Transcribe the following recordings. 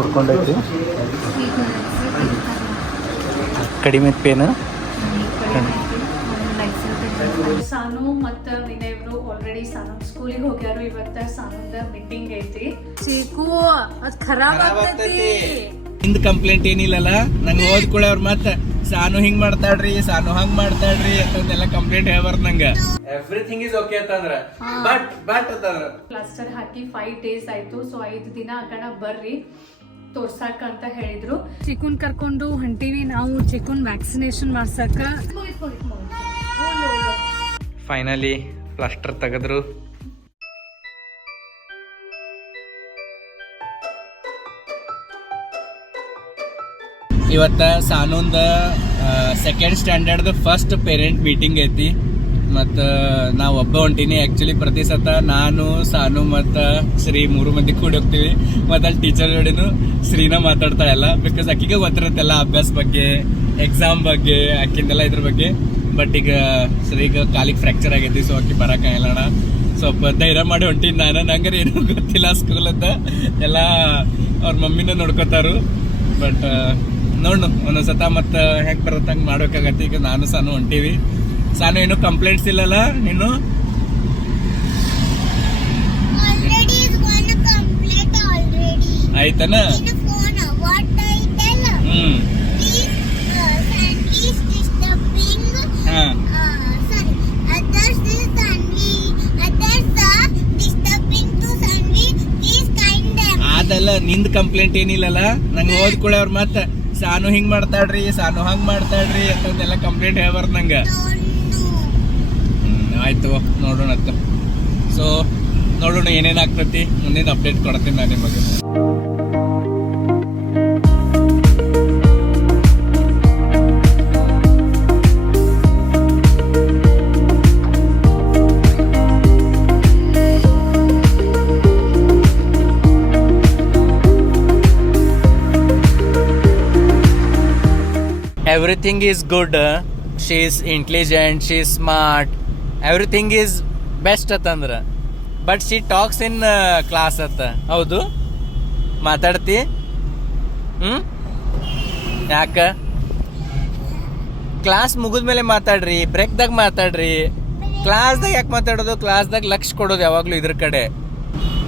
ಕುಡ್ಕೊಂಡೈತಿ ಕಡಿಮೆ ಪೇನ? ಸಾನು ಮತ್ತ ಅವರು ಆಲ್ರೆಡಿ ಸಾನು ಸ್ಕೂಲಿಗೆ ಹೋಗ್ಯಾರು ಇವತ್ತ ಸಾನುದ ಮೀಟಿಂಗ್ ಐತಿ ಚೀಕು ಅದ್ ಖರಾಬ್ ಆಗ್ತೈತಿ. ಹಿಂದ್ ಕಂಪ್ಲೇಂಟ್ ಏನಿಲ್ಲಲ್ಲ ನಂಗೆ ಕೂಡ ಅವ್ರ ಮತ್ತ ಸಾನು ಹಿಂಗ್ ಮಾಡ್ತಾಡ್ರಿ ಸಾನು ಹಂಗ್ ಮಾಡ್ತಾಡ್ರಿ ಅಂತಂದೆಲ್ಲ ಕಂಪ್ಲೇಂಟ್ ಹೇಳ್ಬಾರ್ದು ನಂಗ. ಎವ್ರಿಥಿಂಗ್ ಇಸ್ ಓಕೆ ಅಂತಂದ್ರ. ಬಟ್ ಬಟ್ ಅಂತಂದ್ರ. ಪ್ಲಾಸ್ಟರ್ ಹಾಕಿ ಫೈವ್ ಡೇಸ್ ಆಯ್ತು ಸೊ ಐದ್ ದಿನ ಆಕಣ ಬರ್ರಿ. ತೋರ್ಸಾಕ ಅಂತ ಹೇಳಿದ್ರು. ಚಿಕುನ್ ಕರ್ಕೊಂಡು ಹೊಂಟಿವಿ ನಾವು ಚಿಕುನ್ ವ್ಯಾಕ್ಸಿನೇಷನ್ ಮಾಡ್ಸಕ. ಫೈನಲಿ ಪ್ಲಾಸ್ಟರ್ ತೆಗೆದ್ರು. ಇವತ್ತ ಸಾನೊಂದ second standard first parent meeting ಐತಿ. ಮತ್ತು ನಾ ಒಬ್ಬ ಹೊಂಟೀನಿ ಆ್ಯಕ್ಚುಲಿ ಪ್ರತಿ ಸತ ನಾನು, ಸಾನು ಮತ್ತು ಶ್ರೀ ಮೂರು ಮಂದಿ ಕೂಡಿ ಹೋಗ್ತೀವಿ. ಮತ್ತು ಅಲ್ಲಿ ಟೀಚರ್ ಜೋಡಿನು ಶ್ರೀನ ಮಾತಾಡ್ತಾಳೆಲ್ಲ ಬಿಕಾಸ್ ಅಕ್ಕಿಗೆ ಗೊತ್ತಿರುತ್ತೆಲ್ಲ ಅಭ್ಯಾಸ ಬಗ್ಗೆ ಎಕ್ಸಾಮ್ ಬಗ್ಗೆ ಆಕಿಂದೆಲ್ಲ ಇದ್ರ ಬಗ್ಗೆ. ಬಟ್ ಈಗ ಶ್ರೀಗ ಕಾಲಿಗೆ ಫ್ರ್ಯಾಕ್ಚರ್ ಆಗೈತಿ ಸೊ ಆಕಿ ಬರೋಕ್ಕಾಗಲ್ಲ ಸ್ವಲ್ಪ ಧೈರ್ಯ ಮಾಡಿ ಹೊಂಟೀನಿ ನಾನು. ನಂಗರ ಏನು ಗೊತ್ತಿಲ್ಲ ಸ್ಕೂಲ್ ಅಂತ. ಎಲ್ಲ ಅವ್ರ ಮಮ್ಮಿನ ನೋಡ್ಕೊತಾರು. ಬಟ್ ನೋಡು ಒಂದೊಂದ್ಸತ ಮತ್ತು ಹೆಂಗೆ ಬರುತ್ತೆ ಹಂಗೆ ಮಾಡ್ಬೇಕಾಗತ್ತೆ. ಈಗ ನಾನು, ಸಾನು ಹೊಂಟೀವಿ ಸಾನು ಏನು ಕಂಪ್ಲೇಂಟ್ಸ್ ಇಲ್ಲಲ್ಲ? ನೀನು? ಆಯ್ತನ? ನಿಂದ ಕಂಪ್ಲೇಂಟ್ ಏನಿಲ್ಲ ನಂಗೆ ಓದ್ಕೊಳ್ಳೋರ್ ಮತ್ತೆ ಸಾನು ಹಿಂಗ್ ಮಾಡ್ತಾಡ್ರಿ ಸಾನು ಹಂಗ್ ಮಾಡ್ತಾಡ್ರಿ ಅಂತಂದೆಲ್ಲ ಕಂಪ್ಲೇಂಟ್ ಹೇಳ್ಬಾರ್ದು ನಂಗೆ. ಆಯ್ತು, ನೋಡೋಣ ಸೊ ನೋಡೋಣ ಏನೇನು ಆಗ್ತೈತಿ, ಮುಂದಿನ ಅಪ್ಡೇಟ್ ಕೊಡ್ತೀನಿ ನಾನು ನಿಮಗೆ. Everything is good she is intelligent she is smart everything is best ಅತ್ತಂದ್ರ but she talks in class ಅತ್ತ ಹೌದು. ಮಾತಾಡ್ತಿ? ಹ್ಞೂ ಯಾಕ? ಕ್ಲಾಸ್ ಮುಗಿದ ಮೇಲೆ ಮಾತಾಡ್ರಿ ಬ್ರೇಕ್ದಾಗ ಮಾತಾಡ್ರಿ. ಕ್ಲಾಸ್ದಾಗ ಯಾಕೆ ಮಾತಾಡೋದು? ಕ್ಲಾಸ್ದಾಗ ಲಕ್ಷ ಕೊಡೋದು ಯಾವಾಗಲೂ ಇದ್ರ ಕಡೆ.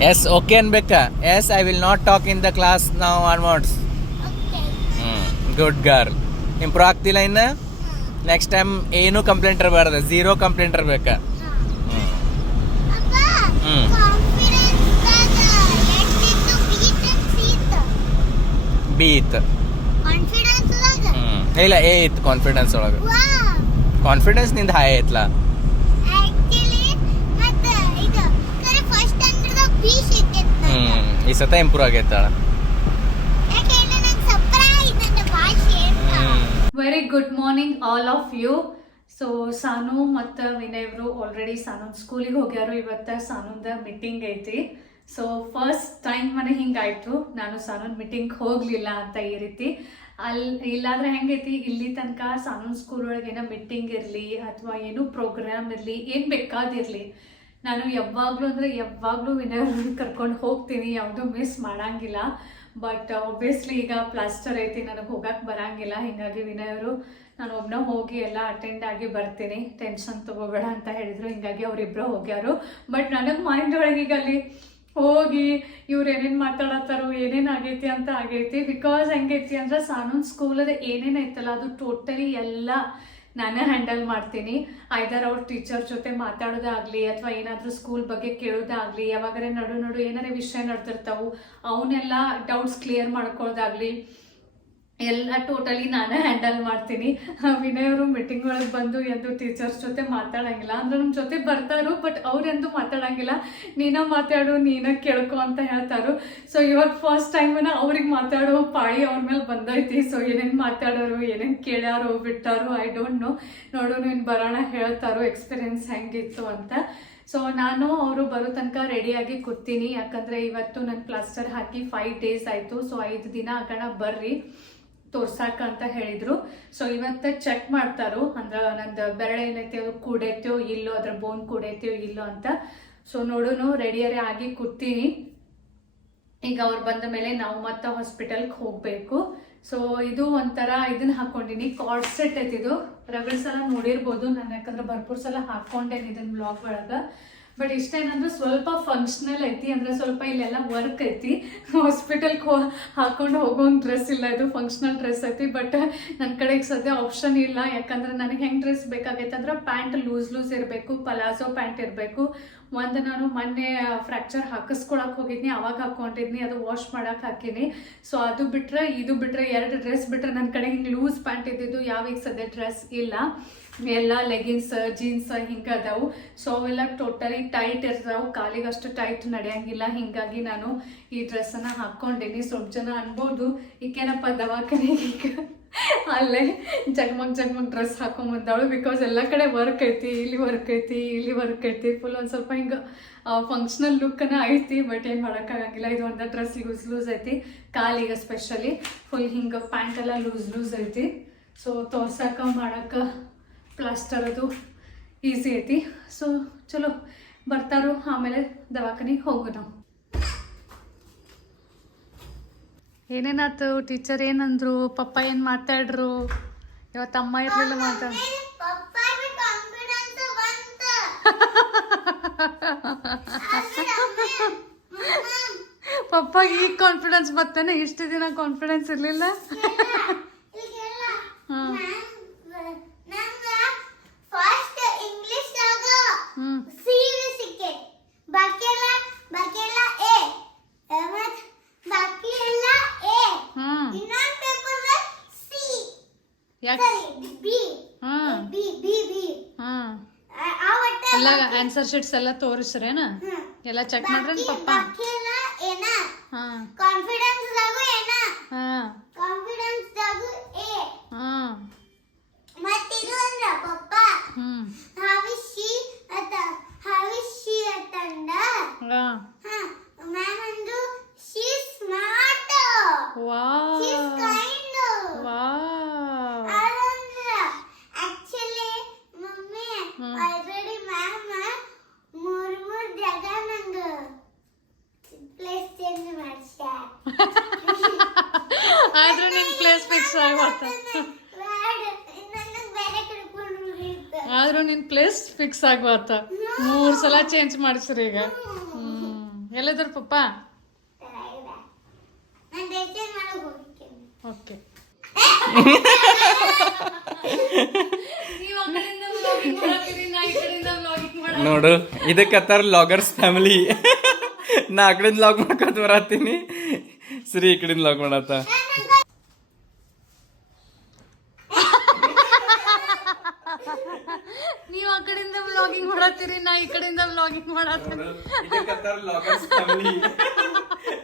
Yes okay ಅನ್ಬೇಕಾ? Yes I will not talk in the class ನಾವು ಆನ್ವರ್ಡ್ಸ್ ಹ್ಞೂ ಗುಡ್ ಗರ್ಲ್ ಇಂಪ್ರೂವ್ ಆಗ್ತಿಲ್ಲ ಇನ್ನು? ನೆಕ್ಸ್ಟ್ ಟೈಮ್ ಏನೂ ಕಂಪ್ಲೇಂಟ್ ಇರಬಾರ್ದು. ಝೀರೋ ಕಂಪ್ಲೇಂಟ್ ಇರಬೇಕ. ಬೀತ್ ಇಲ್ಲ ಏ ಇತ್ತು ಕಾನ್ಫಿಡೆನ್ಸ್ ಒಳಗೆ. ಕಾನ್ಫಿಡೆನ್ಸ್ನಿಂದ ಹಾಯ್ ಐತ್ಲ. ಈ ಸತ ಇಂಪ್ರೂವ್ ಆಗೈತಾಳ ಯಾಕೆ ನಂಗೆ ಸರ್ಪ್ರೈಸ್ ನನ್ನ ಭಾಷೆ ಅಂತ very good morning all of you so Sanu ಮತ್ತು ವಿನಯವರು ಆಲ್ರೆಡಿ ಸಾನೊಂದು ಸ್ಕೂಲಿಗೆ ಹೋಗ್ಯಾರು. ಇವತ್ತು ಸಾನುಂದ ಮೀಟಿಂಗ್ ಐತಿ. ಸೊ ಫಸ್ಟ್ ಟೈಮ್ ಮನೆ ಹಿಂಗಾಯಿತು ನಾನು ಸಾನೂನ್ ಮೀಟಿಂಗ್ ಹೋಗಲಿಲ್ಲ ಅಂತ ಈ ರೀತಿ. ಅಲ್ಲಿ ಇಲ್ಲಾಂದ್ರೆ ಹೆಂಗೈತಿ? ಇಲ್ಲಿ ತನಕ ಸಾನೂನ್ ಸ್ಕೂಲ್ ಒಳಗೆ ಏನೋ ಮೀಟಿಂಗ್ ಇರಲಿ ಅಥವಾ ಏನೂ ಪ್ರೋಗ್ರಾಮ್ ಇರಲಿ, ಏನು ಬೇಕಾದಿರಲಿ. ನಾನು ಯಾವಾಗಲೂ ಅಂದರೆ ಯಾವಾಗಲೂ ವಿನಯವ್ರನ್ನ ಕರ್ಕೊಂಡು ಹೋಗ್ತೀನಿ. ಯಾವುದೂ ಮಿಸ್ ಮಾಡಂಗಿಲ್ಲ. ಬಟ್ ಒಬ್ವಿಯಸ್ಲಿ ಈಗ ಪ್ಲಾಸ್ಟರ್ ಐತಿ, ನನಗೆ ಹೋಗಕ್ಕೆ ಬರಂಗಿಲ್ಲ. ಹಿಂಗಾಗಿ ವಿನಯ್ ಅವರು, ನಾನು ಒಬ್ಬನ ಹೋಗಿ ಎಲ್ಲ ಅಟೆಂಡ್ ಆಗಿ ಬರ್ತೀನಿ. ಟೆನ್ಷನ್ ತಗೋಬೇಡ ಅಂತ ಹೇಳಿದ್ರು. ಹಿಂಗಾಗಿ ಅವರಿಬ್ಬರು ಹೋಗ್ಯಾರು. ಬಟ್ ನನಗೆ ಮೈಂಡ್ ಒಳಗೆ ಈಗ ಅಲ್ಲಿ ಹೋಗಿ ಇವ್ರು ಏನೇನು ಮಾತಾಡತ್ತಾರೋ, ಏನೇನು ಆಗೈತಿ ಅಂತ ಆಗೈತಿ. ಬಿಕಾಸ್ ಹೆಂಗೈತಿ ಅಂದ್ರೆ, ಸಾನೂನ್ ಸ್ಕೂಲದ ಏನೇನು ಐತಲ್ಲ, ಅದು ಟೋಟಲಿ ಎಲ್ಲ ನಾನೇ ಹ್ಯಾಂಡಲ್ ಮಾಡ್ತೀನಿ. ಐದರ್ ಅವ್ರ ಟೀಚರ್ ಜೊತೆ ಮಾತಾಡೋದಾಗ್ಲಿ ಅಥವಾ ಏನಾದರೂ ಸ್ಕೂಲ್ ಬಗ್ಗೆ ಕೇಳೋದಾಗ್ಲಿ, ಯಾವಾಗಾರೆ ನಡು ನಡು ಏನಾರ ವಿಷಯ ನಡೆದಿರ್ತಾವು ಅವನ್ನೆಲ್ಲ ಡೌಟ್ಸ್ ಕ್ಲಿಯರ್ ಮಾಡ್ಕೊಳ್ಳೋದಾಗ್ಲಿ ಎಲ್ಲ ಟೋಟಲಿ ನಾನೇ ಹ್ಯಾಂಡಲ್ ಮಾಡ್ತೀನಿ. ವಿನಯ್ ಅವರು ಮೀಟಿಂಗ್ ಒಳಗೆ ಬಂದು ಎಂದು ಟೀಚರ್ಸ್ ಜೊತೆ ಮಾತಾಡಂಗಿಲ್ಲ. ಅಂದ್ರೆ ನಮ್ಮ ಜೊತೆ ಬರ್ತಾರು ಬಟ್ ಅವ್ರೆಂದು ಮಾತಾಡಂಗಿಲ್ಲ. ನೀನ ಮಾತಾಡು, ನೀನ ಕೇಳ್ಕೊ ಅಂತ ಹೇಳ್ತಾರು. ಸೊ ಇವಾಗ ಫಸ್ಟ್ ಟೈಮ್ ಅವ್ರಿಗೆ ಮಾತಾಡೋ ಪಾಳಿ ಅವ್ರ ಮೇಲೆ ಬಂದೈತಿ. ಸೊ ಏನೇನು ಮಾತಾಡೋರು, ಏನೇನು ಕೇಳ್ಯಾರು, ಬಿಟ್ಟಾರು ಐ ಡೋಂಟ್ ನೋ ನೋಡೋನು ಇನ್ನು ಬರೋಣ ಹೇಳ್ತಾರೋ ಎಕ್ಸ್ಪೀರಿಯನ್ಸ್ ಹೆಂಗಿತ್ತು ಅಂತ. ಸೊ ನಾನು ಅವರು ಬರೋ ತನಕ ರೆಡಿಯಾಗಿ ಕೂತೀನಿ ಯಾಕಂದ್ರೆ ಇವತ್ತು ನನ್ನ ಪ್ಲಾಸ್ಟರ್ ಹಾಕಿ ಫೈವ್ ಡೇಸ್ ಆಯಿತು. ಸೊ ಐದು ದಿನ ಆಗೋಣ ಬರ್ರಿ. ತೋರ್ಸಾಕ ಅಂತ ಹೇಳಿದ್ರು. ಸೊ ಇವತ್ತ ಚೆಕ್ ಮಾಡ್ತಾರು. ಅಂದ್ರ ನಂದು ಬೆರಳೆ ಏನೈತೆ ಕೂಡೈತೋ ಇಲ್ಲೋ, ಅದ್ರ ಬೋನ್ ಕೂಡೈತೋ ಇಲ್ಲೋ ಅಂತ. ಸೊ ನೋಡೋನು ರೆಡಿಯರೇ ಆಗಿ ಕೂತೀನಿ ಈಗ ಅವ್ರು ಬಂದ ಮೇಲೆ ನಾವು ಮತ್ತೆ ಹಾಸ್ಪಿಟಲ್ಗೆ ಹೋಗಬೇಕು. ಸೊ ಇದು ಒಂಥರ ಇದನ್ನ ಹಾಕೊಂಡಿನಿ. ಕಾರ್ಡ್ ಸೆಟ್ ಐತಿ ಇದು. ರಗಡ್ ಸಲ ನೋಡಿರ್ಬೋದು. ನಾನು ಯಾಕಂದ್ರೆ ಭರ್ಪೂರ್ ಸಲ ಹಾಕೊಂಡೇನಿ ಇದನ್ನ ಬ್ಲಾಗ್ ಒಳಗೆ. ಬಟ್ ಇಷ್ಟೇನಂದ್ರೆ ಸ್ವಲ್ಪ ಫಂಕ್ಷನಲ್ ಐತಿ ಅಂದ್ರೆ ಸ್ವಲ್ಪ ಇಲ್ಲೆಲ್ಲ ವರ್ಕ್ ಐತಿ. ಹಾಸ್ಪಿಟಲ್ಗೆ ಹೋ ಹಾಕೊಂಡು ಹೋಗೋಂಗ್ ಡ್ರೆಸ್ ಇಲ್ಲ, ಇದು ಫಂಕ್ಷನಲ್ ಡ್ರೆಸ್ ಐತಿ. ಬಟ್ ನನ್ನ ಕಡೆಗೆ ಸದ್ಯ ಆಪ್ಷನ್ ಇಲ್ಲ. ಯಾಕಂದ್ರೆ ನನಗೆ ಹೆಂಗೆ ಡ್ರೆಸ್ ಬೇಕಾಗೈತೆ ಅಂದ್ರೆ ಪ್ಯಾಂಟ್ ಲೂಸ್ ಲೂಸ್ ಇರಬೇಕು ಪಲಾಜೋ ಪ್ಯಾಂಟ್ ಇರಬೇಕು. ಒಂದು ನಾನು ಮೊನ್ನೆ ಫ್ರ್ಯಾಕ್ಚರ್ ಹಾಕಿಸ್ಕೊಳಕ್ಕೆ ಹೋಗಿದ್ನಿ, ಅವಾಗ ಹಾಕೊಂಡಿದ್ನಿ, ಅದು ವಾಶ್ ಮಾಡೋಕೆ ಹಾಕಿನಿ. ಸೊ ಅದು ಬಿಟ್ಟರೆ ಇದು ಬಿಟ್ಟರೆ ಎರಡು ಡ್ರೆಸ್ ಬಿಟ್ಟರೆ ನನ್ನ ಕಡೆ ಹಿಂಗೆ ಲೂಸ್ ಪ್ಯಾಂಟ್ ಇದ್ದಿದ್ದು ಯಾವ ಈಗ ಸದ್ಯ ಡ್ರೆಸ್ ಇಲ್ಲ. ಎಲ್ಲ ಲೆಗಿನ್ಸ್ ಜೀನ್ಸ್ ಹಿಂಗೆ ಅದಾವು. ಸೊ ಅವೆಲ್ಲ ಟೋಟಲಿ ಟೈಟ್ ಇರ್ತಾವೆ. ಕಾಲಿಗೆ ಅಷ್ಟು ಟೈಟ್ ನಡೆಯಂಗಿಲ್ಲ. ಹಿಂಗಾಗಿ ನಾನು ಈ ಡ್ರೆಸ್ಸನ್ನು ಹಾಕ್ಕೊಂಡೀನಿ ಸ್ವಲ್ಪ ಜನ ಅನ್ಬೋದು ಈಗೇನಪ್ಪ ದವಾಖಾನೆಗೆ ಈಗ? ಅಲ್ಲೇ ಜಗ್ಮಗ್ ಜಗ್ಮಗ್ ಡ್ರೆಸ್ ಹಾಕೊಂಬಂದವಳು ಬಿಕಾಸ್ ಎಲ್ಲ ಕಡೆ ವರ್ಕ್ ಐತಿ, ಇಲ್ಲಿ ವರ್ಕ್ ಐತಿ, ಇಲ್ಲಿ ವರ್ಕ್ ಐತಿ ಫುಲ್ ಒಂದು ಸ್ವಲ್ಪ ಹಿಂಗೆ ಫಂಕ್ಷನಲ್ ಲುಕ್ಕನ ಐತಿ ಬಟ್ ಏನು ಮಾಡೋಕ್ಕಾಗಂಗಿಲ್ಲ. ಇದು ಒಂದು ಡ್ರೆಸ್ ಲೂಸ್ ಲೂಸ್ ಐತಿ, ಕಾಲಿಗೆ ಸ್ಪೆಷಲಿ ಫುಲ್ ಹಿಂಗೆ ಪ್ಯಾಂಟ್ ಎಲ್ಲ ಲೂಸ್ ಲೂಸ್ ಐತಿ. ಸೊ ತೋರ್ಸಕ ಮಾಡಕ್ಕೆ ಪ್ಲಾಸ್ಟರ್ ಅದು ಈಸಿ ಐತಿ. ಸೊ ಚಲೋ. ಬರ್ತಾರೋ, ಆಮೇಲೆ ದವಾಖಾನಿಗೆ ಹೋಗು ನಾವು ಏನೇನಾಯ್ತು? ಟೀಚರ್ ಏನಂದ್ರು? ಪಪ್ಪ ಏನು ಮಾತಾಡ್ರು? ಇವತ್ತು ಅಮ್ಮ ಇರಲಿಲ್ಲ ಮಾತಾಡ ಪಪ್ಪಾಗೆ ಈಗ ಕಾನ್ಫಿಡೆನ್ಸ್ ಬರ್ತಾನೆ ಇಷ್ಟು ದಿನ ಕಾನ್ಫಿಡೆನ್ಸ್ ಇರಲಿಲ್ಲ ಹ್ಮ್. ನಂಗ ಫಸ್ಟ್ ಇಂಗ್ಲಿಷ್ ದಾಗ ಹ್ಞೂ ಸಿ ಸಿಕ್ಕೆ ಬಾಕಿ ಎಲ್ಲ ಬಾಕಿ ಎಲ್ಲ ಎ ಮತ್ ಬಾಕಿ ಎಲ್ಲ ಎ ಹ್ಞೂ ಇನ್ನೊಂದು ಪೇಪರ್ ಸಿ ಯಾಕೆ ಸರಿ ಬಿ ಹಾಂ ಬಿ ಬಿ ಬಿ ಹಾಂ ಆ ಒಟ್ಟ ಎಲ್ಲ ಆನ್ಸರ್ ಶೀಟ್ಸ್ ಎಲ್ಲ ತೋರಿಸ್ರೇನ. ಎಲ್ಲ ಚೆಕ್ ಮಾಡ್ರೇನ್ ಪಪ್ಪ ಬಾಕಿ ಎಲ್ಲ ಏನ ಹಾಂ ಕಾನ್ಫಿಡೆನ್ಸ್ ದಾಗು ಏನ ಹಾಂ ಕಾನ್ಫಿಡೆನ್ಸ್ ದಾಗು ಎ ಹಾಂ ಮತ್ ಇದು ಅಂದ್ರ ಪಪ್ಪ ಹ್ಞೂ ಹಾವಿಶಿ ಅತ ಹಾವಿಶಿ ಅತಂದ ಹಾಂ ಹ ಮ್ಯಾಮ್ ಅಂದು ಶಿ ಸ್ಮಾರ್ಟ್ ವಾ ಶಿ ಕೈಂಡ್ ವಾ ಅದಂದ್ರ ಆಕ್ಚುಲಿ ಮಮ್ಮಿ ಹ್ಮ್. ಆಲ್ರೆಡಿ ಮ್ಯಾಮ್ ಮೂರ್ ಮೂರ್ ಜಾಗ ನಂಗ ಪ್ಲೇಸ್ ಚೇಂಜ್ ಮಾಡ್ಸ್ಯಾರ ಆದ್ರೂ ನಿನ್ ಪ್ಲೇಸ್ ಫಿಕ್ಸ್ ಆಗ್ಬಾರ್ದ ನನಗೆ ಬೇರೆ ಕಡೆ ಕೊಡ್ಬೇಕು ಆದ್ರೂ ನಿನ್ ಪ್ಲೇಸ್ ಫಿಕ್ಸ್ ಆಗ್ಬಾತ ಮೂರ್ ಸಲ ಚೇಂಜ್ ಮಾಡಿಸ್ರಿ ಈಗ. ಹ್ಮ್. ಎಲ್ಲದ್ರ ಪಪ್ಪ? ಓಕೆ ನೋಡು ಇದಕ್ಕತ್ತಾರ ಲಾಗರ್ಸ್ ಫ್ಯಾಮಿಲಿ ನಾ ಆ ಕಡೆಯಿಂದ ಲಾಗ್ ಮಾಡ್ಕೊತ ಬರತ್ತೀನಿ. ಸರಿ, ಈ ಕಡೆಯಿಂದ ಲಾಗ್ ಮಾಡತ್ತ ನೀವ್ ಆ ಕಡೆಯಿಂದ ವ್ಲಾಗಿಂಗ್ ಮಾಡತ್ತೀರಿ ನಾ ಈ ಕಡೆಯಿಂದ ಲಾಗಿನ್ ಮಾಡತ್ತೀನಿ. ಇದಕ್ಕತ್ತಾರ ಲಾಗರ್ಸ್ ಫ್ಯಾಮಿಲಿ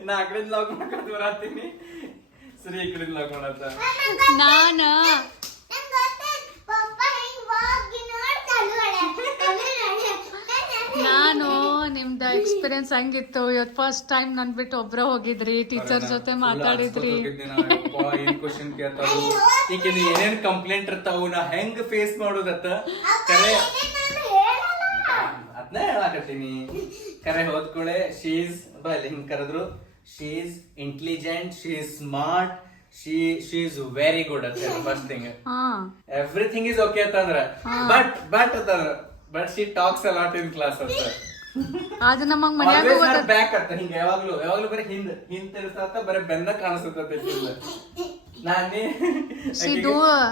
ನಾ ಆ ಕಡೆಯಿಂದ ಲಾಗ್ ಮಾಡ್ಕೊಂಡು ಬರತ್ತೀನಿ. ಸರಿ ಈ ಕಡೆಯಿಂದ ಲಾಗ್ ಮಾಡತ್ತ? ನಾನ? ನಾನು ನಿಮ್ದ ಎಕ್ಸ್ಪೀರಿಯನ್ಸ್ ಹೆಂಗಿತ್ತು. ಇವತ್ತು ಫಸ್ಟ್ ಟೈಮ್ ನನ್ ಬಿಟ್ಟು ಒಬ್ರ ಹೋಗಿದ್ರಿ. ಟೀಚರ್ ಜೊತೆ ಮಾತಾಡಿದ್ರಿ. ಏನೇನ್ ಕಂಪ್ಲೇಂಟ್ ಇರ್ತಾವ ನಾ ಹೆಂಗ್ ಫೇಸ್ ಮಾಡೋದತ್ತ? ಕರೆ. ಅದನ್ನ ಹೇಳಾಕತ್ತೀನಿ ಕರೆ ಹೋದ್ಕೂಳೆ ಶೀಸ್ ಬಲ್ಲಿ ಹಿಂಗ್ ಕರೆದ್ರು. She's intelligent she is smart she she is very good ಅಂತ first thing everything is okay ಅಂತಂದ್ರ ಬಟ್ ಬಟ್ ಅಂತಂದ್ರ but she talks a lot in class ಅಂತ. ಅದು ನಮಗ್ ಮನ್ಯಾಗ ಬ್ಯಾಕ್ ಅಂತ ಹಿಂಗ ಯಾವಾಗ್ಲೂ ಯಾವಾಗ್ಲೂ ಬರೀ ಹಿಂದ್ ಹಿಂದ್ ತಿರ್ಸಾತ ಬರೀ ಬೆನ್ನ ಕಾಣಿಸುತ್ತೆ ನಾನೇ.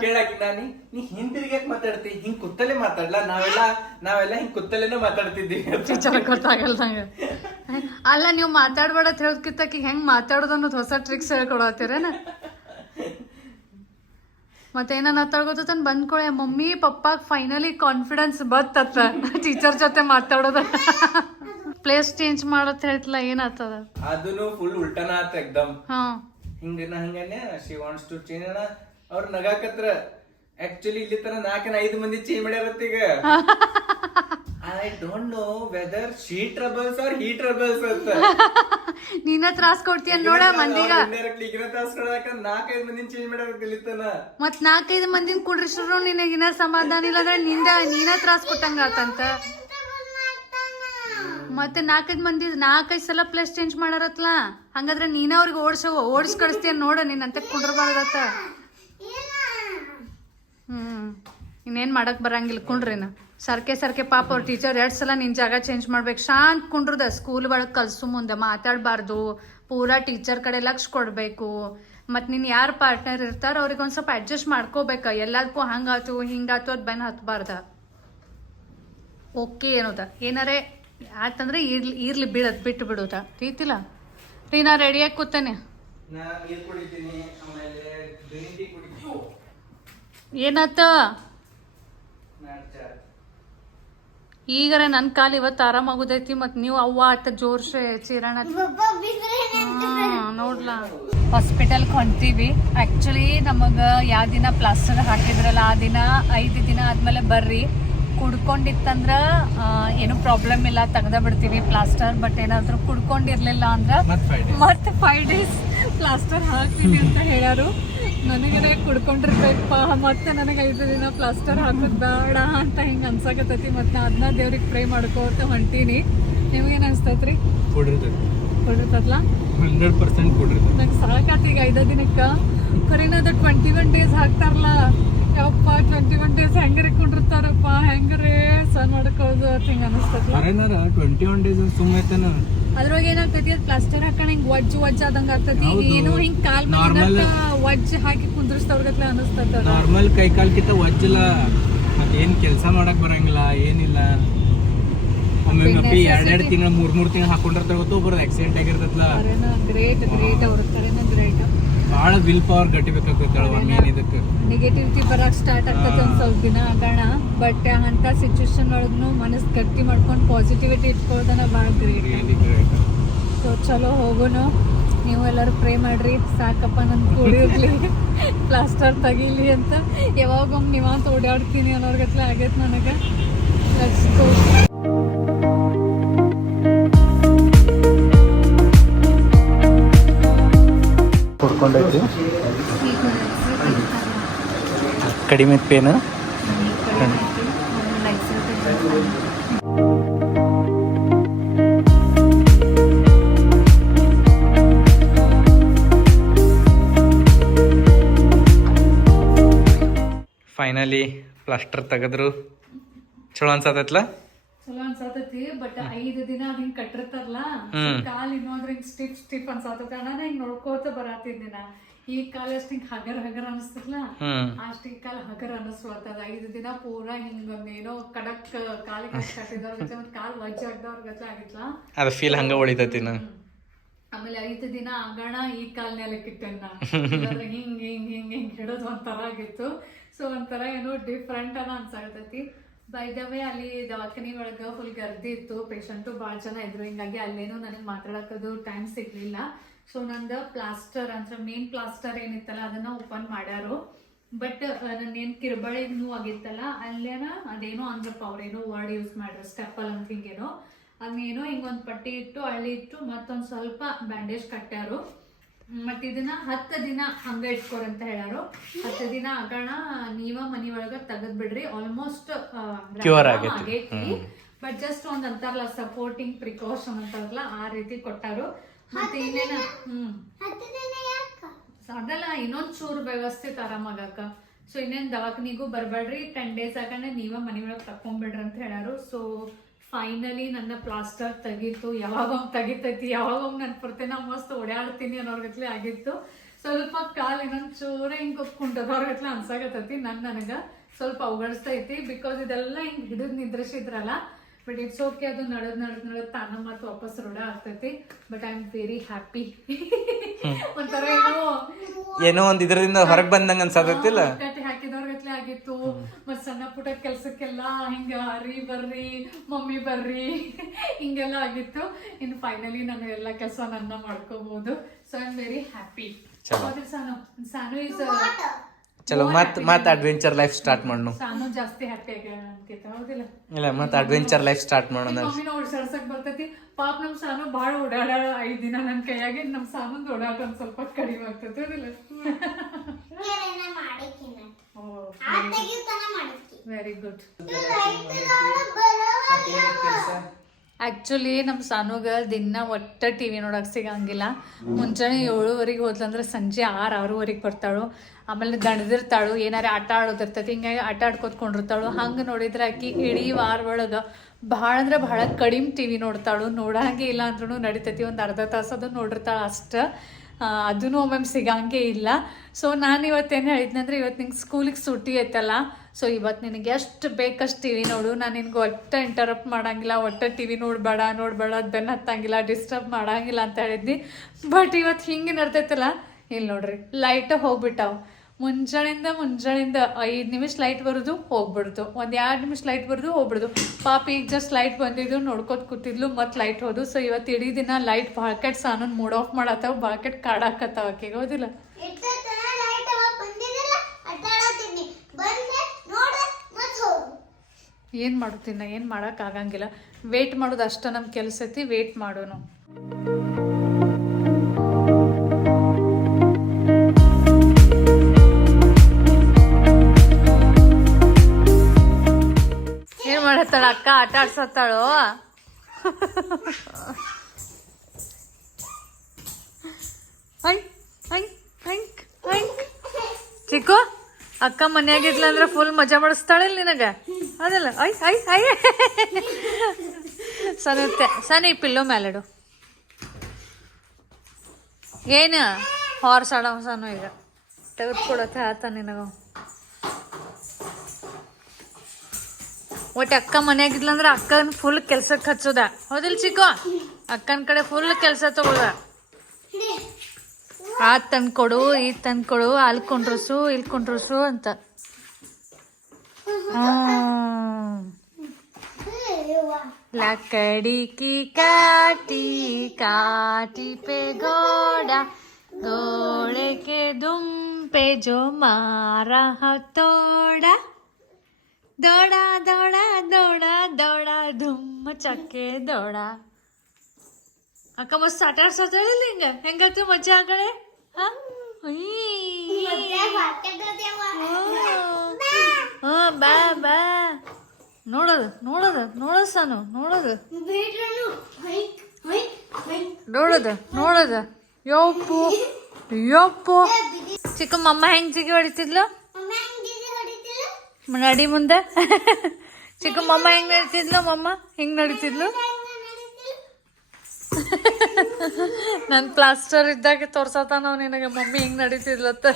ಕೇಳಾಕಿ ನಾನಿ ನೀ ಹಿಂದಿರಿಗ್ಯಾಕ್ ಮಾತಾಡ್ತಿ ಹಿಂಗ್ ಕುತ್ತಲೆ ಮಾತಾಡ್ಲಾ ನಾವೆಲ್ಲ ನಾವೆಲ್ಲ ಹಿಂಗ್ ಕುತ್ತಲೇನೂ. ಟೀಚರ್ ಗೊತ್ತಾಗಲ್ಲ ನಂಗೆ ಅಲ್ಲ ನೀವು ಮಾತಾಡ್ಬೇಡ ಅಂತ ಹೇಳೋದ್ಕಿಂತ ಹೆಂಗ್ ಮಾತಾಡೋದು ಅನ್ನೋದು ಹೊಸ ಟ್ರಿಕ್ಸ್ ಹೇಳ್ಕೊಡತ್ತೀರೇನ ಮತ್ತೆ ಏನನ್ನ ಗೊತ್ತನ್ ಬಂದ್ಕೊಳೆ ಮಮ್ಮಿ ಪಪ್ಪಾಗ್ ಫೈನಲಿ ಕಾನ್ಫಿಡೆನ್ಸ್ ಬತ್ತತ್ತ. ಟೀಚರ್ ಜೊತೆ ಮಾತಾಡೋದ. ಪ್ಲೇಸ್ ಚೇಂಜ್ ಮಾಡತ್ ಹೇಳ್ತಲ್ಲ ಏನಾಗ್ತದ? ಅದನ್ನು ಫುಲ್ ಉಲ್ಟನ ಆತ ಎಕ್ದಮ್ ಹಾ. ಹಿಂಗ ನಾ ಹಂಗನೆ ಶಿ ವಾಂಟ್ಸ್ ಟು ಚೇಂಜ್ ಅಣ್ಣ. ಅವ್ರ ನಗಾಕತ್ರ. ಆಕ್ಚುಲಿ ಇಲ್ಲಿ ತರ ನಾಲ್ಕನ ಐದು ಮಂದಿ ಚೇಂಜ್ ಮಾಡ್ಯಾರತ್ತ ಈಗ. I don't know whether she troubles or he troubles ಅಂತ. ನೀನ ತ್ರಾಸ್ ಕೊಡ್ತೀಯ ನೋಡ ಮಂದಿಗ. ಮತ್ ನಾಲ್ಕೈದು ಮಂದಿನ ಕುಡ್ರಿಸ್ರು ನಿನಗಿನ ಸಮಾಧಾನ ಇಲ್ಲ ಅಂದ್ರೆ ನಿಂದ ನೀನ ತ್ರಾಸ್ ಕೊಟ್ಟಂಗ ಆತಂತ. ಮತ್ತೆ ನಾಲ್ಕೈದು ಮಂದಿ ನಾಲ್ಕೈದು ಸಲ ಪ್ಲೇಸ್ ಚೇಂಜ್ ಮಾಡಾರತ್ಲ? ಹಂಗಾದ್ರೆ ನೀನ ಅವ್ರಿಗೆ ಓಡಿಸೋ ಓಡಿಸ್ ಕಳಿಸ್ತೀಯ ನೋಡ ನಿನ್ನಂತ ಕುಂಡ್ರಬಾರ್ದತ್ತ ಹ್ಮ್ ಇನ್ನೇನ್ ಮಾಡಕ್ ಬರಂಗಿಲ್ಲ ಕುಂಡ್ರಿನ. ಸರ್ಕೆ ಸರ್ಕೆ ಪಾಪ ಅವ್ರ ಟೀಚರ್ ಎರಡು ಸಲ ನಿನ್ ಜಾಗ ಚೇಂಜ್ ಮಾಡ್ಬೇಕು. ಶಾಂತ್ ಕುಂಡ್ರದ ಸ್ಕೂಲ್ ಒಳಗೆ ಕಲ್ಸು ಮುಂದೆ ಮಾತಾಡಬಾರ್ದು. ಪೂರಾ ಟೀಚರ್ ಕಡೆ ಲಕ್ಷ ಕೊಡಬೇಕು. ಮತ್ತು ನೀನು ಯಾರು ಪಾರ್ಟ್ನರ್ ಇರ್ತಾರ ಅವ್ರಿಗೆ ಒಂದು ಸ್ವಲ್ಪ ಅಡ್ಜಸ್ಟ್ ಮಾಡ್ಕೋಬೇಕು. ಎಲ್ಲದಕ್ಕೂ ಹಂಗಾತು ಹಿಂಗಾತು ಅದು ಬೆನ್ ಹತ್ಬಾರ್ದ. ಓಕೆ ಏನೋದ ಏನಾರೇ ಆತಂದ್ರೆ ಇರ್ಲಿ ಇರ್ಲಿ ಬಿಡದ್. ಬಿಟ್ಟು ಬಿಡೋದ ರೀತಿಲ್ಲ ರೀ ನಾ ರೆಡಿಯಾಗಿ ಕೂತಾನೆ ಏನಾತ ಈಗರ ನನ್ನ ಕಾಲು ಇವತ್ತು ಆರಾಮಾಗೋದೈತಿ ಮತ್ತು ನೀವು ಅವ್ವ ಆತ ಜೋರ್ಸೆ ಚೀರಣ ನೋಡ್ಲ. ಹಾಸ್ಪಿಟಲ್ಗೆ ಹೊಂತೀವಿ ಆ್ಯಕ್ಚುಲಿ ನಮಗೆ ಯಾವ ದಿನ ಪ್ಲಾಸ್ಟರ್ ಹಾಕಿದ್ರಲ್ಲ ಆ ದಿನ ಐದು ದಿನ ಆದಮೇಲೆ ಬರ್ರಿ. ಕುಡ್ಕೊಂಡಿತ್ತಂದ್ರ ಏನು ಪ್ರಾಬ್ಲಮ್ ಇಲ್ಲ ತೆಗ್ದ ಬಿಡ್ತೀವಿ ಪ್ಲಾಸ್ಟರ್ ಬಟ್ ಏನಾದರೂ ಕುಡ್ಕೊಂಡಿರ್ಲಿಲ್ಲ ಅಂದ್ರೆ ಮತ್ ಫೈವ್ ಮತ್ತೆ ಫೈವ್ ಡೇಸ್ ಪ್ಲಾಸ್ಟರ್ ಹಾಕ್ತೀನಿ ಅಂತ ಹೇಳ್ಯಾರು ನನಗೆ ಕುಡ್ಕೊಂಡಿರ್ಬೇಕಪ್ಪ ಮತ್ತೆ ನನಗೆ ಐದು ದಿನ ಪ್ಲಾಸ್ಟರ್ ಹಾಕೋದು ಬೇಡ ಅಂತ ಹಿಂಗೆ ಅನ್ಸಕತ್ತೈತಿ. ಮತ್ತೆ ಅದನ್ನ ದೇವ್ರಿಗೆ ಪ್ರೇ ಮಾಡ್ಕೋತ ಹೊಂಟೀನಿ. ನಿಮ್ಗೇನು ಅನ್ಸ್ತೈತ್ರಿ? ಕುಡಿರ್ತದೆ ಕೊಡಿರ್ತದಲ್ಲ ಹಂಡ್ರೆಡ್ ಪರ್ಸೆಂಟ್ ಕುಡಿರ್ತದೆ ನಂಗೆ ಸಾಕಾತಿ ಈಗ ಐದ ದಿನಕ್ಕೆ. ಕರೀನದ ಟ್ವೆಂಟಿ ಒನ್ ಡೇಸ್ ಹಾಕ್ತಾರಲ್ಲ ಯಪ್ಪ ಟ್ವೆಂಟಿ ಒನ್ ಡೇಸ್ ಹೆಂಗ್ರಿ ಕುಂಡಿರ್ತಾರಪ್ಪ ಹೆಂಗ್ರಿ? ಸಣ್ಣ ಮಾಡ್ಕೋದು ಅಂತ ಹಿಂಗೆ ಅನಿಸ್ತೈತಿ ಟ್ವೆಂಟಿ ಒನ್ ಡೇಸ್ ಸುಮ್ಮನೆ ಅದ್ರೊಳಗ ಏನಾಗ್ತೈತಿ ಅದ್ ಪ್ಲಾಸ್ಟರ್ ಹಾಕೊಂಡ್ ಹಿಂಗ್ ವಜ್ಜ ವಜ್ಜ ಆದಂಗ ಆಗ್ತೈತಿ. ಏನೋ ಹಿಂಗ್ ಕಾಲ್ ನಾರ್ಮಲ್ ವಜ್ಜ ಹಾಕಿ ಕುಂದ್ರಸ್ತವ್ರಗತ್ಲ ಅನಸ್ತದ ನಾರ್ಮಲ್ ಕೈ ಕಾಲ್ಕಿಂತ ವಜ್ಜಲ್ಲ ಮತ್ತೇನ್ ಕೆಲಸ ಮಾಡಕ್ ಬರಂಗಿಲ್ಲ ಏನಿಲ್ಲ. ಒಮ್ಮೆ ಎರಡೆರಡು ತಿಂಗಳು ಮೂರ್ ಮೂರ್ ತಿಂಗಳು ಹಾಕೊಂಡಿರ್ತಾರ ಗೊತ್ತು ಒಬ್ಬರು ಆಕ್ಸಿಡೆಂಟ್ ಆಗಿರ್ತೈತಲ್ಲ ಗ್ರೇಟ್ ಗ್ರೇಟ್ ಅವ್ರ ಗ್ರೇಟ್ ಭಾಳ ವಿಲ್ ಪವರ್ ಗಟ್ಟಿಬೇಕಾಗ್ತೈತೆ ನೆಗೆಟಿವಿಟಿ ಬರಕ್ ಸ್ಟಾರ್ಟ್ ಆಗ್ತದೆ ಒಂದ್ ಸ್ವಲ್ಪ ದಿನ ಆಗೋಣ. ಬಟ್ ಅಂತ ಸಿಚುವೇಶನ್ ಒಳಗೂ ಮನಸ್ಸು ಗಟ್ಟಿ ಮಾಡ್ಕೊಂಡು ಪಾಸಿಟಿವಿಟಿ ಇಟ್ಕೊಳ್ದನ ಭಾಳ ಗ್ರೇಟ್ ಸೊ ಚಲೋ ಹೋಗೋನು. ನೀವು ಎಲ್ಲರೂ ಪ್ರೇ ಮಾಡ್ರಿ. ಸಾಕಪ್ಪ ನನ್ ಕುಡಿಯೋಗ್ಲಿ ಪ್ಲಾಸ್ಟರ್ ತೆಗೀಲಿ ಅಂತ. ಯಾವಾಗೊಮ್ಮೆ ನೀವಂತ ಓಡಾಡ್ತೀನಿ ಅನ್ನೋರ್ಗತ್ಲೆ ಆಗೈತೆ ನನಗೆ. ಲೆಟ್ಸ್ ಗೋ ಕುಡ್ಕೊಂಡೈತಿ ಕಡಿಮೆ ಪೇನ್ ಫೈನಲಿ ಪ್ಲಾಸ್ಟರ್ ತೆಗೆದ್ರು ಚಲೋ ಅನ್ಸತೈತ್ಲ ಚಲೋ ಅನ್ಸಾತೈತಿ ಬಟ್ ಐದು ದಿನ ಹಿಂಗ್ ಕಟ್ಟಿರ್ತಾರಲ್ಲ. ಕಾಲ್ ಇನ್ನೊಂದ್ರ ಹಿಂಗ್ ಸ್ಟಿಫ್ ಸ್ಟಿಫ್ ಅನ್ಸತ್ತ. ನಾನು ಹಿಂಗ್ ನೋಡ್ಕೋತ ಬರಾತಿದ್ದಿನ ಈ ಕಾಲ ಅಷ್ಟ ಹಿಂಗ್ ಹಗರ್ ಹಗರ್ ಅನ್ಸ್ತಿರ್ಲ ಅಷ್ಟ್ ಈ ಕಾಲ ಹಗರ್ ಅನಿಸ್ಲತ್ತದ ಐದು ದಿನ ಪೂರಾ ಹಿಂಗ್ ಏನೋ ಕಡಕ್ ಕಾಲಿಗೆ ಕಟ್ಟಿದವ್ರ ಮತ್ ಕಾಲ್ ವಜ್ಜ ಆಗ್ದವ್ರ ಗತೆ ಆಗಿತ್ಲ ಅದು ಫೀಲ್ ಹಂಗ ಉಳಿತೈತಿ ಆಮೇಲೆ ಐದು ದಿನ ಆಗಣ ಈ ಕಾಲ್ ನೆಲಕ್ಕಿಟ್ಟೆನ ಹಿಂಗ್ ಹಿಂಗ್ ಹಿಂಗ್ ಹಿಂಗ್ ಹಿಡೋದು ಒಂಥರ ಆಗಿತ್ತು. ಸೊ ಒಂಥರ ಏನೋ ಡಿಫ್ರೆಂಟ್ ಅನ್ನ ಅನ್ಸಾಕತೈತಿ ಬೈ ದ ಅಲ್ಲಿ ದವಾಖಾನೆ ಒಳಗ ಫುಲ್ ಗರ್ದಿ ಇತ್ತು. ಪೇಷಂಟು ಭಾಳ ಜನ ಇದ್ರು. ಹಿಂಗಾಗಿ ಅಲ್ಲೇನು ನನಗೆ ಮಾತಾಡಕದು ಟೈಮ್ ಸಿಗ್ಲಿಲ್ಲ. ಸೊ ನಂದು ಪ್ಲಾಸ್ಟರ್ ಅಂದ್ರೆ ಮೇನ್ ಪ್ಲಾಸ್ಟರ್ ಏನಿತ್ತಲ್ಲ, ಅದನ್ನ ಓಪನ್ ಮಾಡ್ಯಾರು. ಬಟ್ ನನ್ನ ಏನ್ ಕಿರ್ಬಳಿ ನೋವು ಆಗಿತ್ತಲ್ಲ, ಅಲ್ಲೇನ ಅದೇನೋ ಅಂದ್ರಪ್ಪ ಅವ್ರೇನೋ ವರ್ಡ್ ಯೂಸ್ ಮಾಡ್ರ ಸ್ಟೆಪ್ಪಲ್ ಅಂತ ಹಿಂಗೇನೋ. ಅದನ್ನೇನೋ ಹಿಂಗೊಂದು ಪಟ್ಟಿ ಇಟ್ಟು ಅಳ್ಳಿ ಇಟ್ಟು ಮತ್ತೊಂದು ಸ್ವಲ್ಪ ಬ್ಯಾಂಡೇಜ್ ಕಟ್ಟ್ಯಾರು ಮತ್ ಇದನ್ನ ಹತ್ತು ದಿನ ಹಂಗ ಇಟ್ಕೋರಿ ಅಂತ ಹೇಳಾರು ಹತ್ತ ದಿನ ಆಗೋಣ ನೀವ ಮನಿ ಒಳಗ ತೆಗದ್ ಬಿಡ್ರಿ. ಆಲ್ಮೋಸ್ಟ್ ಕ್ಯೂರ್ ಆಗೈತಿ. ಬಟ್ ಜಸ್ಟ್ ಒಂದ್ ಅಂತಾರಲ್ಲ ಸಪೋರ್ಟಿಂಗ್ ಪ್ರಿಕಾಷನ್ ಅಂತಾರಲ್ಲ ಆ ರೀತಿ ಕೊಟ್ಟಾರು. ಮತ್ತೆ ಇನ್ನೇನ? ಹ್ಮ್. ಹತ್ತು ದಿನ ಯಾಕ? ಅದಲ್ಲ ಇನ್ನೊಂದ್ ಚೂರು ವ್ಯವಸ್ಥೆ ಆರಾಮಾಗಕ್ಕ ಸೊ ಇನ್ನೇನ್ ದವಾಖಾನಿಗೂ ಬರ್ಬೇಡ್ರಿ. ಟೆನ್ ಡೇಸ್ ಆಗಣ ನೀವ ಮನಿ ಒಳಗ್ ತಕೊಂಡ್ಬಿಡ್ರಿ ಅಂತ ಹೇಳಾರು ಸೊ ಫೈನಲಿ ನನ್ನ ಪ್ಲಾಸ್ಟರ್ ತೆಗೀತು. ಯಾವಾಗ ತೆಗಿತೈತಿ, ಯಾವಾಗ ನನ್ ಪುರ್ತೆ ನಾ ಮಸ್ತ್ ಓಡಾಡ್ತೀನಿ ಅನ್ನೋರ್ಗತ್ಲೆ ಆಗಿತ್ತು. ಸ್ವಲ್ಪ ಕಾಲ್ ಇನ್ನೊಂದ್ ಚೂರ ಹಿಂಗ್ ಕುಂಟದವ್ರಗತ್ಲೆ ಅನ್ಸಾಗತೈತಿ ನನ್ನ ನನಗೆ ಸ್ವಲ್ಪ ಅವಗಡಿಸ್ತೈತಿ ಬಿಕಾಸ್ ಇದೆಲ್ಲ ಹಿಂಗೆ ಹಿಡಿದ್ ನಿದ್ರಿಸಿದ್ರಲ್ಲ ಬಟ್ ಇಟ್ಸ್ ಓಕೆ ಅದು ನಡೆದ್ ನಡದ್ ನಡೆದ್ ತಾನ ಮತ್ತೆ ವಾಪಸ್ ರೂಢ ಆಗ್ತೈತಿ. But I am very happy ಒಂಥರ ಏನೋ ಏನೋ ಒಂದ್ ಇದರಿಂದ ಹೊರಗ್ ಬಂದಂಗ ಅನ್ಸತ್ತಿಲ್ಲ ಕಟ್ಟಿ ಹಾಕಿದವ್ರಗತ್ಲೆ ಆಗಿತ್ತು. ಮತ್ ಸಣ್ಣ ಪುಟ್ಟ ಕೆಲ್ಸಕ್ಕೆಲ್ಲ ಹಿಂಗ ರೀ ಬರ್ರಿ ಮಮ್ಮಿ ಬರ್ರಿ ಹಿಂಗೆಲ್ಲ ಆಗಿತ್ತು. ಇನ್ ಫೈನಲಿ ನಾನು ಎಲ್ಲ ಕೆಲಸ ನನ್ನ ಮಾಡ್ಕೋಬಹುದು so I am very happy Sanu? Sanu is ಚಲೋ ಮತ್ ಮತ್ ಅಡ್ವೆಂಚರ್ ಲೈಫ್ ಸ್ಟಾರ್ಟ್ ಮಾಡೋಣ ಸಾನು ಜಾಸ್ತಿ ಹ್ಯಾಪಿ ಹೌದಿಲ್ಲ? ಇಲ್ಲ ಮತ್ ಅಡ್ವೆಂಚರ್ ಲೈಫ್ ಸ್ಟಾರ್ಟ್ ಮಾಡೋಣ. ಮಮ್ಮಿನ ಓಡಿಸಾಡ್ಸಕ್ ಬರ್ತೈತಿ. ಪಾಪ ನಮ್ ಸಾನು ಬಾಳ ಓಡಾಡ ಐದ್ ದಿನ ನನ್ ಕೈಯಾಗೆ ನಮ್ ಸಾನಂದ್ ಓಡಾಟ ಒಂದ್ ಸ್ವಲ್ಪ ಕಡಿಮೆ ಆಗ್ತೈತಿ ಹೌದಿಲ್ಲ? ಏನೇನ ಮಾಡಿಕಿನ ಆ ತೆಗಿತಾನ ಮಾಡಿಕಿ ವೆರಿ ಗುಡ್ ಆ್ಯಕ್ಚುಲಿ ನಮ್ಮ ಸಾನುಗ ದಿನ ಒಟ್ಟ ಟಿ ವಿ ನೋಡಕ್ಕೆ ಸಿಗಂಗಿಲ್ಲ. ಮುಂಜಾನೆ ಏಳುವರೆಗೆ ಹೋದ್ಲಂದ್ರೆ ಸಂಜೆ ಆರು, ಆರೂವರೆಗೆ ಬರ್ತಾಳು. ಆಮೇಲೆ ದಣದಿರ್ತಾಳು, ಏನಾರ ಆಟ ಆಡೋದಿರ್ತೈತಿ, ಹಿಂಗಾಗಿ ಆಟ ಆಡ್ಕೊತ್ಕೊಂಡಿರ್ತಾಳು. ಹಂಗೆ ನೋಡಿದ್ರೆ ಆಕಿ ಇಡೀ ವಾರ ಒಳಗೆ ಭಾಳ ಅಂದ್ರೆ ಭಾಳ ಕಡಿಮೆ ಟಿ ವಿ ನೋಡ್ತಾಳು. ನೋಡಂಗೆ ಇಲ್ಲ ಅಂದ್ರೂ ನಡಿತೈತಿ, ಒಂದು ಅರ್ಧ ತಾಸು ತಾಸದು ನೋಡಿರ್ತಾಳೆ ಅಷ್ಟು. ಅದೂ ಒಮ್ಮೊಮ್ಮೆ ಸಿಗಂಗೆ ಇಲ್ಲ. ಸೊ ನಾನು ಇವತ್ತೇನು ಹೇಳಿದ್ನಂದ್ರೆ ಇವತ್ತು ನಿಂಗೆ ಸ್ಕೂಲಿಗೆ ಸೂಟಿ ಐತಲ್ಲ. ಸೊ ಇವತ್ತು ನಿನಗೆ ಎಷ್ಟು ಬೇಕಷ್ಟು ಟಿ ವಿ ನೋಡು. ನಾನು ನಿನಗೆ ಒಟ್ಟೆ ಇಂಟರಪ್ಟ್ ಮಾಡೋಂಗಿಲ್ಲ, ಒಟ್ಟ ಟಿ ವಿ ನೋಡಬೇಡ ನೋಡಬೇಡ ಬೆನ್ನ ಹತ್ತಂಗಿಲ್ಲ ಡಿಸ್ಟರ್ಬ್ ಮಾಡೋಂಗಿಲ್ಲ ಅಂತ ಹೇಳಿದ್ನಿ. ಬಟ್ ಇವತ್ತು ಹಿಂಗೆ ನಡ್ತೈತಲ್ಲ ಇಲ್ಲಿ ನೋಡ್ರಿ ಲೈಟ್ ಹೋಗ್ಬಿಟ್ಟಾವು. ಮುಂಜಾನೆಯಿಂದ ಮುಂಜಾನೆಯಿಂದ ಐದು ನಿಮಿಷ ಲೈಟ್ ಬರೋದು, ಹೋಗ್ಬಿಡ್ತು. ಒಂದು ಎರಡು ನಿಮಿಷ ಲೈಟ್ ಬರೋದು, ಹೋಗ್ಬಿಡ್ದು. ಪಾಪ, ಈಗ ಜಸ್ಟ್ ಲೈಟ್ ಬಂದಿದ್ದು, ನೋಡ್ಕೊತ ಕೂತಿದ್ಲು ಮತ್ತು ಲೈಟ್ ಹೋದು. ಸೊ ಇವತ್ತು ಇಡೀ ದಿನ ಲೈಟ್ ಬಾಕೆಟ್ ಸಾನನ್ ಮೂಡ್ ಆಫ್ ಮಾಡತ್ತಾವ ಬಾಕೆಟ್ ಕಾಡಾಕತ್ತಾವ ಆಕೆಗೆ, ಹೌದಿಲ್ಲ ಇಷ್ಟೊತ್ತನ ಲೈಟ್ ಅವ ಬಂದಿದ್ದಲ್ಲ ಆಟ ಆಡತ್ತೀನಿ ಬಂದೆ ನೋಡೆ ಮತ್ತೆ ಹೋಗು ಏನು ಮಾಡುತ್ತೀನ ಏನು ಮಾಡೋಕ್ಕಾಗಂಗಿಲ್ಲ ವೆಯ್ಟ್ ಮಾಡೋದು ಅಷ್ಟೇ ನಮ್ಮ ಕೆಲಸ ಐತಿ ವೇಟ್ ಮಾಡೋನು. ಏನು ಮಾಡತ್ತಾಳ ಅಕ್ಕ? ಆಟ ಆಡ್ಸತ್ತಾಳು? ಹಂಗ್ ಹಂಗ್ ಹಂಗ್ ಹಂಗ್. ಚಿಕ್ಕು? ಅಕ್ಕ ಮನ್ಯಾಗಿದ್ಲ ಅಂದ್ರೆ ಫುಲ್ ಮಜಾ ಮಾಡಿಸ್ತಾಳಿಲ್ಲ ನಿನಗ? ಅದಲ್ಲ, I I I. ಸನತ್ತೆ, Sunny pillow ಮ್ಯಾಲಡು ಏನು? ಹಾರ್ಸ್ ಆಡೋ ಸನು ಈಗ. ತೆಗೆದುಕೊಡತ್ತೆ ಆತ ನಿನಗ ಒಟ್ಟು ಅಕ್ಕ ಮನ್ಯಾಗಿದ್ಲ ಅಂದ್ರೆ ಅಕ್ಕನ ಫುಲ್ ಕೆಲ್ಸಕ್ಕೆ ಹಚ್ಚೋದ. ಹೌದಿಲ್ಲ ಚಿಕ್ಕ? ಅಕ್ಕನ ಕಡೆ ಫುಲ್ ಕೆಲಸ ತಗೋದ ಆ ತಂದು ಕೊಡು ಈ ತಂದು ತಂದ್ಕೊಡು ಅಲ್ಲಿ ಕೊಂಡ್ರಸು ಇಲ್ಲಿ ಕೊಂಡ್ರಸು ಅಂತ. ಲಕಡಿ ಕಿ ಕಾಟಿ ಕಾಟಿ ಪೆ ಗೋಡ ಗೋಳೆ ಕೆ ದುಂಪೆ ಜೋ ಮಾರ ಹತೋಡ. ದೋಡ ದೋಡ ದೋಡ ದೋಡ, ದುಮ್ಮ ಚಕ್ಕೆ ದೋಡ. ಅಕ್ಕ, ಮಸ್ತ್ ಆಟ ಆಡ್ಸೋತಾಳೆ ಇಲ್ಲ ಹಿಂಗೆ. ಮಜಾ ಆಗಳೆ ಬಾ ಬಾ ನೋಡೋದು ನೋಡೋದು ನೋಡೋದು ಸಾನು ನೋಡೋದು ನೋಡೋದು ನೋಡೋದು ಯಪ್ಪು ಯೋಪು ಚಿಕ್ಕ ಮಮ್ಮ ಹೆಂಗ್ ಜಿಗಿ ಹೊಡಿತಿದ್ಲು ನಡಿ ಮುಂದೆ ಚಿಕ್ಕ ಮಮ್ಮ ಹೆಂಗ್ ನಡೀತಿದ್ಲು? ಮಮ್ಮ ಹೆಂಗ್ ನಡೀತಿದ್ಲು? ನನ್ ಪ್ಲಾಸ್ಟರ್ ಇದ್ದಾಗ ತೋರ್ಸತ್ತ ನಾವು ನಿನಗೆ, ಮಮ್ಮಿ ಹಿಂಗ್ ನಡೀತಿದ್ಲತ್ತ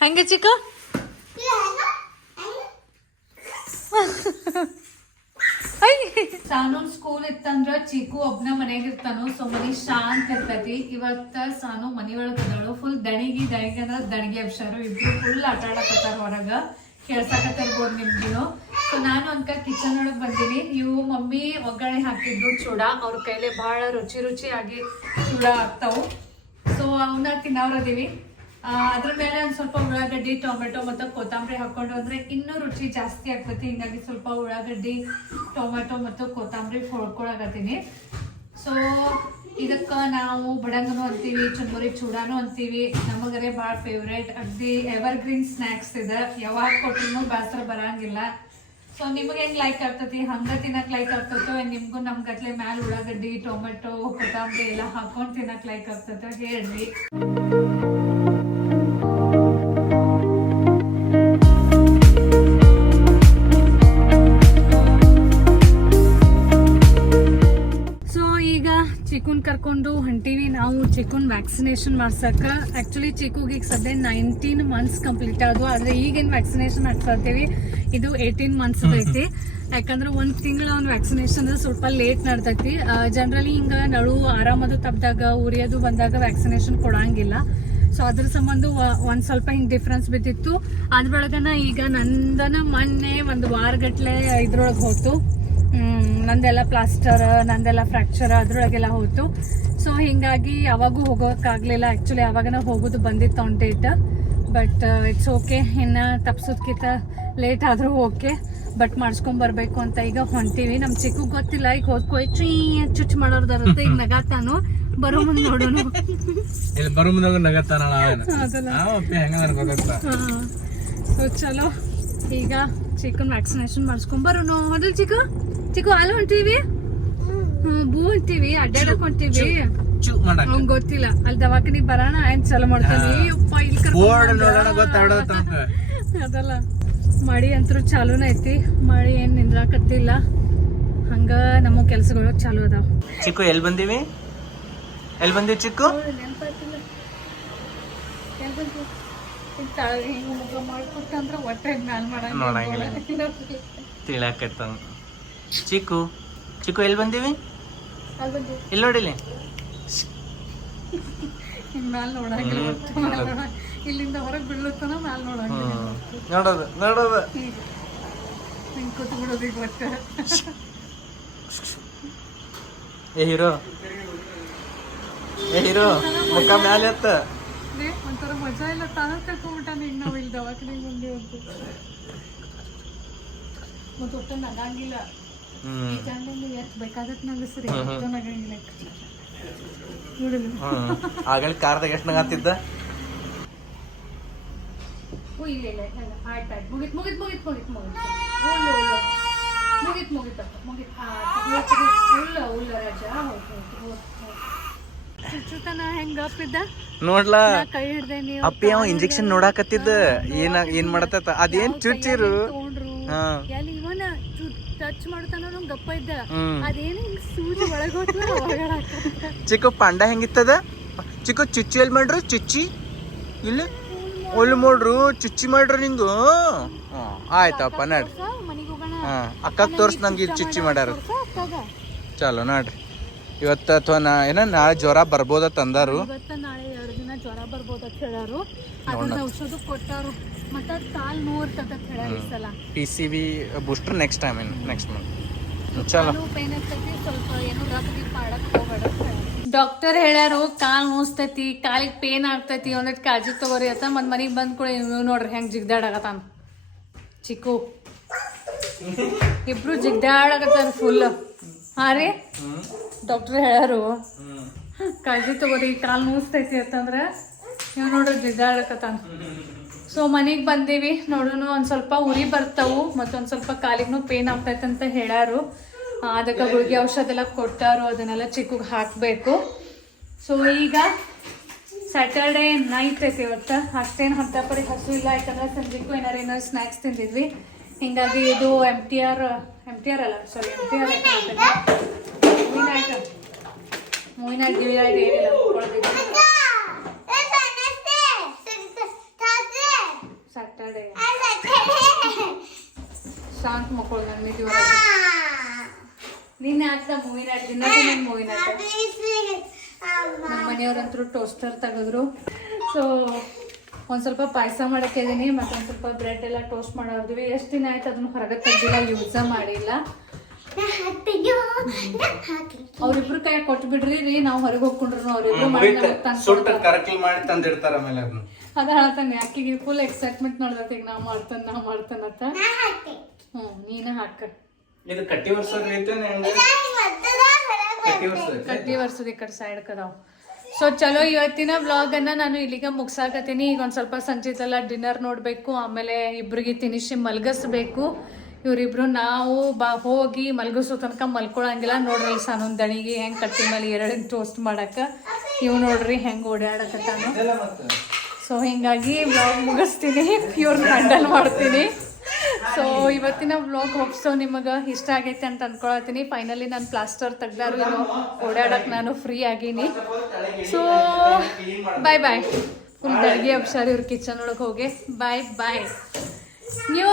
ಹಂಗೆ ಚಿಕ್ಕ? ಸಾನು ಸ್ಕೂಲ್ ಇತ್ತಂದ್ರ ಚಿಕ್ಕು ಒಬ್ನ ಮನೆಗೆ ಇರ್ತಾನು ಸೊ ಮನಿ ಶಾಂತ ಇರ್ತೈತಿ. ಇವತ್ತ ಸಾನು ಮನಿ ಒಳಗ ಫುಲ್ ದಣಿಗಿ ದಣಿಗಿ ಅಂದ್ರ ದಣಿಗಿ ಅಬ್ಷರು. ಇಬ್ರು ಫುಲ್ ಆಟ ಆಡಕತ್ತಾರ ಹೊರಗ. ಕೇಳ್ಸಕತ್ತಿರ್ಬೋದು ನಿಮ್ಗೂ ಸೊ ನಾನು ಅನ್ಕ ಕಿಚನ್ ಒಳಗೆ ಬಂದೀನಿ. ನೀವು ಮಮ್ಮಿ ಒಗ್ಗರಣೆ ಹಾಕಿದ್ದು ಚೂಡ. ಅವ್ರ ಕೈಲೇ ಬಹಳ ರುಚಿ ರುಚಿಯಾಗಿ ಚೂಡ ಆಗ್ತಾವು. ಸೊ ಅವನ್ನ ತಿನ್ನೋರದೀವಿ ಅದ್ರ ಮೇಲೆ ಒಂದು ಸ್ವಲ್ಪ ಉಳ್ಳಾಗಡ್ಡಿ, ಟೊಮೆಟೊ ಮತ್ತು ಕೊತ್ತಂಬರಿ ಹಾಕೊಂಡು ಅಂದರೆ ಇನ್ನೂ ರುಚಿ ಜಾಸ್ತಿ ಆಗ್ತೈತಿ. ಹಿಂಗಾಗಿ ಸ್ವಲ್ಪ ಉಳ್ಳಾಗಡ್ಡಿ, ಟೊಮೆಟೊ ಮತ್ತು ಕೊತ್ತಂಬರಿ ಹೊಡ್ಕೊಳಕತ್ತೀನಿ ಸೊ ಇದಕ್ಕ ನಾವು ಬಡಂಗನು ಅಂತೀವಿ ಚಂದೂರಿ ಚೂಡಾನು ಅಂತೀವಿ. ನಮಗರೆ ಭಾಳ ಫೇವ್ರೇಟ್ ಅಗ್ದಿ ಎವರ್ ಗ್ರೀನ್ ಸ್ನ್ಯಾಕ್ಸ್ ಇದೆ. ಯಾವಾಗ ಕೊಟ್ರು ಬೇಸರ ಬರಂಗಿಲ್ಲ. ಸೊ ನಿಮಗೆ ಹೆಂಗ್ ಲೈಕ್ ಆಗ್ತತಿ? ಹಂಗ ತಿನ್ನಕ್ ಲೈಕ್ ಆಗ್ತತೋ, ನಿಮಗೂ ನಿಮ್ಗೂ ನಮ್ ಗಟ್ಲೆ ಮ್ಯಾಲ ಉಳ್ಳಾಗಡ್ಡಿ, ಟೊಮೆಟೊ, ಕೊತ್ತಂಬರಿ ಎಲ್ಲ ಹಾಕೊಂಡು ತಿನ್ನಕ್ ಲೈಕ್ ಆಗ್ತೈತೋ ಹೇಳ್ರಿ. ನಾವು ಚಿಕ್ಕನ್ ವ್ಯಾಕ್ಸಿನೇಷನ್ ಮಾಡ್ಸಕ್ಕ ಆ್ಯಕ್ಚುಲಿ ಚಿಕ್ಕಗೆ ಈಗ ಸದ್ಯ ನೈನ್ಟೀನ್ ಮಂತ್ಸ್ ಕಂಪ್ಲೀಟ್ ಆದವು. ಆದರೆ ಈಗಿನ ವ್ಯಾಕ್ಸಿನೇಷನ್ ಹಾಕ್ಸತ್ತೀವಿ ಇದು ಏಯ್ಟೀನ್ ಮಂತ್ಸ್ ಐತಿ. ಯಾಕಂದ್ರೆ ಒಂದು ತಿಂಗಳ ಅವ್ನ ವ್ಯಾಕ್ಸಿನೇಷನ್ ಸ್ವಲ್ಪ ಲೇಟ್ ನಡ್ತೈತಿ. ಜನರಲಿ ಹಿಂಗೆ ನಳು ಆರಾಮದು ತಪ್ಪಿದಾಗ ಉರಿಯೋದು ಬಂದಾಗ ವ್ಯಾಕ್ಸಿನೇಷನ್ ಕೊಡಂಗಿಲ್ಲ. ಸೊ ಅದ್ರ ಸಂಬಂಧ ಒಂದು ಸ್ವಲ್ಪ ಹಿಂಗೆ ಡಿಫ್ರೆನ್ಸ್ ಬಿದ್ದಿತ್ತು. ಅದ್ರೊಳಗನ ಈಗ ನಂದನ ಮೊನ್ನೆ ಒಂದು ವಾರಗಟ್ಲೆ ಇದ್ರೊಳಗೆ ಹೋಯ್ತು ನಂದೆಲ್ಲ ಪ್ಲಾಸ್ಟರ್ ನಂದೆಲ್ಲ ಫ್ರಾಕ್ಚರ್ ಅದ್ರೊಳಗೆಲ್ಲ ಹೋಯ್ತು ಸೊ ಹಿಂಗಾಗಿ ಯಾವಾಗೂ ಹೋಗೋಕ್ಕಾಗಲಿಲ್ಲ. ಆ್ಯಕ್ಚುಲಿ ಯಾವಾಗನ ಹೋಗೋದು ಬಂದಿತ್ತು on date but it's okay ಇನ್ನು ತಪ್ಸೋದ್ಕಿಂತ ಲೇಟ್ ಆದರೂ ಓಕೆ ಬಟ್ ಮಾಡಿಸ್ಕೊಂಡ್ ಬರ್ಬೇಕು ಅಂತ ಈಗ ಹೊಂಟೀವಿ. ನಮ್ಮ ಚಿಕ್ಕ ಗೊತ್ತಿಲ್ಲ. ಈಗ ಹೋದ್ಕೊ ಚೀ ಚುಚ್ ಮಾಡೋರ್ದಾರತ್ತೆ ಈಗ ನಗಾತಾನು. ಬರೋ ಮುಂದೆ ನೋಡೋನು. ಇಲ್ಲಿ ಬರೋ ಮುಂದೆ ಸೊ ಚಲೋ. ಈಗ ಚಿಕ್ಕನ್ ವ್ಯಾಕ್ಸಿನೇಷನ್ ಮಾಡಿಸ್ಕೊಂಬರೋನು ಮೊದಲು ಚಿಕ್ಕು ಚಿಕ್ಕ ಅಲ್ಲಿ ಹೊಂಟೀವಿ ಹ್ಮ್ ಅಡ್ಡಾಡ್ಕೊಂತೀವಿ. ಅವ್ನ್ ಗೊತ್ತಿಲ್ಲ. ಅಲ್ಲಿ ದವಾಖಾನಿಗೆ ಬರೋಣ ಏನ್ ಚಲೋ ಮಾಡ್ತಾನೆ ಅದಲ್ಲ. ಮಳಿ ಅಂತರೂ ಚಾಲೂನ ಐತಿ. ಮಳಿ ಏನ್ ನಿಂದ್ರಾಕತ್ತಿಲ್ಲ. ಹಂಗ ನಮ್ಮ ಕೆಲ್ಸಗಳು ಚಾಲೂ ಅದಾವ. ಚಿಕ್ಕು ಎಲ್ಲಿ ಬಂದೀವಿ? ಎಲ್ಲಿ ಬಂದೀವಿ? ಚಿಕ್ಕು ಮಾಡ್ಕೊಟ್ಟ ಅಂದ್ರ ಒಟ್ಟೆ ಮ್ಯಾಲ್. ಮಾಡಂಗಿಲ್ಲ ತಿಳಕತ್ತ ಚಿಕ್ಕು ಚಿಕ್ಕು ಎಲ್ಲಿ ಬಂದೀವಿ? ಇಲ್ಲಿ ನೋಡಿಲಿ. ಇಲ್ಲಿಂದ ಹೊರಗೆ ಬೀಳುತ್ತಾನ ಮ್ಯಾಲ ನೋಡಂಗಿಲ್ಲ. ನೋಡೋದು ನೋಡೋದು. ಹಿಂಗೆ ಕೂತು ಬಿಡೋದು ಈಗ ಒಟ್ಟೆ ಏ ಹೀರೋ. ಏ ಹೀರೋ ಮುಖ ಮ್ಯಾಲೆ ಎತ್ತ. ಒಂಥರ ಮಜಾ ಇಲ್ಲ ತಾನ ಕರ್ಕೊಂಡ್ಬಿಟ್ಟಾನ ಈಗ ನಾವು ಇಲ್ಲಿ ದವಾಖಾನೆಗೆ ಮುಂದೆ ಅಂತ. ಮತ್ತೆ ಒಟ್ಟ ನಗಂಗಿಲ್ಲ. ಆಗಲಿ ಕಾರ್ದಾಗ ಎಷ್ಟು ನಗಾತಿದ್ದ ನೋಡ್ಲಾ ಅಪ್ಪಿ ಅವ ಇಂಜೆಕ್ಷನ್ ನೋಡಾಕತ್ತಿದ್ದ. ಏನ ಏನ್ ಮಾಡತ್ತ ಅದೇನ್ ಚುಚ್ಚಿರು? ಹಾ. ಟಚ್ ಮಾಡ್ತಾನೋ ಅವ್ನು ಗಪ್ಪ ಇದ್ದ. ಅದೇನು ಹಿಂಗ್ ಸೂಜಿ ಒಳಗೋತು ಚಿಕ್ಕ ಪಾಂಡ ಹೆಂಗಿತ್ತದ? ಚಿಕ್ಕ ಚುಚ್ಚಿ ಎಲ್ಲಿ ಮಾಡ್ರು? ಚುಚ್ಚಿ? ಇಲ್ಲಿ? ಒಲ್ ಮಾಡ್ರು? ಚುಚ್ಚಿ ಮಾಡ್ರು ನಿಂಗು ಆಯ್ತಪ್ಪ ನಡ್ರಿ. ಹಾಂ ಅಕ್ಕಗ್ ತೋರ್ಸ್ ನಂಗೆ ಇಲ್ಲಿ ಚುಚ್ಚಿ ಮಾಡ್ಯಾರ ಚಲೋ ನಡ್ರಿ. ಇವತ್ತು ಅಥವಾ ನಾ ಏನ ನಾಳೆ ಜ್ವರ ಬರ್ಬೋದ ತಂದಾರು? ನಾಳೆ ಎರಡು ದಿನ ಜ್ವರ ಬರ್ಬೋದ ಹೇಳಾರು. ಔಷಧ ಕೊಟ್ಟಾರು. ಮತ್ತ ಕಾಲ್ ನೋರ್ತದ ಅಂತ ಹೇಳಾರ ಈ ಸಲ P C B booster next time next month ಚಲೋ ಕಾಲು ಪೇನ್ ಆಗ್ತೈತಿ ಸ್ವಲ್ಪ ಏನು ರಫ್ ಗಿಫ್ ಮಾಡಕ್ ಹೋಗ್ಬೇಡ ಡಾಕ್ಟರ್ ಹೇಳ್ಯಾರು ಕಾಲ್ ನೋಸ್ತೈತಿ ಕಾಲಿಗೆ ಪೇನ್ ಆಗ್ತೈತಿ ಒಂದಿಟ್ಟು ಕಾಳಜಿ ತಗೋರಿ ಅಂತ. ಮತ್ ಮನಿಗ್ ಬಂದ್ ಕೂಡ ಇವ್ ನೋಡ್ರಿ ಹೆಂಗ್ ಜಿಗ್ದಾಡಕತ್ತಾನ. ಚಿಕ್ಕು. ಇಬ್ರು ಜಿಗ್ದಾಡಕತ್ತಾರ ಫುಲ್ ಹಾ ರೀ? ಡಾಕ್ಟರ್ ಹೇಳ್ಯಾರು ಕಾಳಜಿ ತಗೋರಿ ಕಾಲ್ ನೋಸ್ತೈತಿ ಅಂತಂದ್ರ ಇವ್ ನೋಡ್ರಿ ಜಿಗ್ದಾಡಕತ್ತಾನ. ಸೊ ಮನೆಗೆ ಬಂದೀವಿ. ನೋಡೋಣ ಒಂದು ಸ್ವಲ್ಪ ಉರಿ ಬರ್ತಾವು ಮತ್ತೊಂದು ಸ್ವಲ್ಪ ಕಾಲಿಗೂ ಪೇನ್ ಆಗ್ತೈತೆ ಅಂತ ಹೇಳಾರು. ಅದಕ್ಕೆ ಗುಳಿಗೆ ಔಷಧ ಎಲ್ಲ ಕೊಟ್ಟಾರು ಅದನ್ನೆಲ್ಲ ಚಿಕ್ಕಗೆ ಹಾಕಬೇಕು. ಸೊ ಈಗ ಸ್ಯಾಟರ್ಡೇ ನೈಟ್ ಐತೆ ಇವತ್ತು. ಅಷ್ಟೇನು ಹಂತಪರಿ ಹಸು ಇಲ್ಲ, ಯಾಕಂದ್ರೆ ಸಂಜೆಗೂ ಏನಾರು ಏನಾರು ಸ್ನ್ಯಾಕ್ಸ್ ತಿಂದಿದ್ವಿ. ಹಿಂಗಾಗಿ ಇದು M T R M T R ಅಲ್ಲ ಸಾರಿ ಎಂ ಟಿ ಆರ್ ಮೂವಿನ ಮೂವಿನ ಗಿವಿ ಏನಿಲ್ಲ ಶಾಂತ ಮಕ್ಕಳು ನನ್ನ ಮೀಟಿ ನಿನ್ನೆ ಆಗ್ತಾ ಮೂವಿನ ಮೂವಿನ ದಿನ ಮೂವಿ ಮೂವಿನ ನಮ್ಮ ಮನೆಯವ್ರಂತರೂ ಟೋಸ್ಟರ್ ತೆಗೆದ್ರು. ಸೊ ಒಂದು ಸ್ವಲ್ಪ ಪಾಯಸ ಮಾಡಕ್ಕೆ ಇದೀನಿ ಮತ್ತೆ ಒಂದು ಸ್ವಲ್ಪ ಬ್ರೆಡ್ ಎಲ್ಲ ಟೋಸ್ಟ್ ಮಾಡೋದ್ವಿ ಎಷ್ಟು ದಿನ ಆಯ್ತು ಅದನ್ನ ಹೊರಗೆ ತೆಗ್ದಿಲ್ಲ ಯೂಸ ಮಾಡಿಲ್ಲ. ಅವ್ರಿಬ್ರು ಕೈ ಕೊಟ್ಬಿಡ್ರಿ ರೀ ನಾವು ಹೊರಗೆ ಹೋಗ್ಕೊಂಡ್ರು ಅವ್ರಿಬ್ರು ಮಾಡಿ ತಂದಿರ್ತಾರ ಆಮೇಲೆ ಅದನ್ನ. ಅದ ಹೇಳ್ತಾನೆ ಅಕ್ಕಿಗೆ ಫುಲ್ ಎಕ್ಸೈಟ್ಮೆಂಟ್ ನೋಡ್ದತ್ತ ಈಗ ನಾ ಮಾಡ್ತಾನ ನಾ ಮಾಡ್ತಾನತ್ತ ಹ್ಞೂ ನೀನ ಹಾಕ. ಇದು ಕಟ್ಟಿ ವರ್ಷದ ಕಟ್ಟಿ ವರ್ಷದ ಕಟ್ಟಿ ವರ್ಷದ ಈ ಕಡೆ ಸೈಡ್ ಕದಾವ್ ಸೊ ಚಲೋ ಇವತ್ತಿನ ವ್ಲಾಗ್ ಅನ್ನ ನಾನು ಇಲ್ಲಿಗೆ ಮುಗ್ಸಾಕತ್ತೀನಿ. ಈಗ ಒಂದ್ ಸ್ವಲ್ಪ ಸಂಚಿತೆಲ್ಲ ಡಿನ್ನರ್ ನೋಡ್ಬೇಕು ಆಮೇಲೆ ಇಬ್ರಿಗೆ ತಿನಿಸಿ ಮಲ್ಗಿಸ್ಬೇಕು. ಇವ್ರಿಬ್ರು ನಾವು ಬಾ ಹೋಗಿ ಮಲ್ಗಿಸೋ ತನಕ ಮಲ್ಕೊಳಂಗಿಲ್ಲ. ನೋಡ್ರಿ ಸಾನೊಂದ್ ದಣಿಗೆ ಹೆಂಗ್ ಕಟ್ಟಿ ಮೇಲೆ ಎರಡು ಟೋಸ್ಟ್ ಮಾಡಕ ಇವ್ ನೋಡ್ರಿ ಹೆಂಗ್ ಓಡಾಡಕತ್ತಾನು. ಸೊ ಹಿಂಗಾಗಿ ವ್ಲಾಗ್ ಮುಗಿಸ್ತೀನಿ. ಪ್ಯೂರ್ ಹ್ಯಾಂಡಲ್ ಮಾಡ್ತೀನಿ. ಸೊ ಇವತ್ತಿನ ವ್ಲಾಗ್ ಹೋಗ್ಸೋ ನಿಮಗೆ ಇಷ್ಟ ಆಗೈತೆ ಅಂತ ಅನ್ಕೊಳತೀನಿ ಫೈನಲಿ ನಾನು ಪ್ಲಾಸ್ಟರ್ ತೆಗ್ದಾರು ಓಡಾಡಕ್ಕೆ ಓಡಾಡಕ್ ನಾನು ಫ್ರೀ ಆಗೀನಿ. ಸೊ ಬಾಯ್ ಬಾಯ್ ಫುಲ್ ಬೆಳಗ್ಗೆ ಹುಷಾರಿ ಇವ್ರ ಕಿಚನ್ ಒಳಗೆ ಹೋಗಿ. ಬಾಯ್ ಬಾಯ್ ನೀವು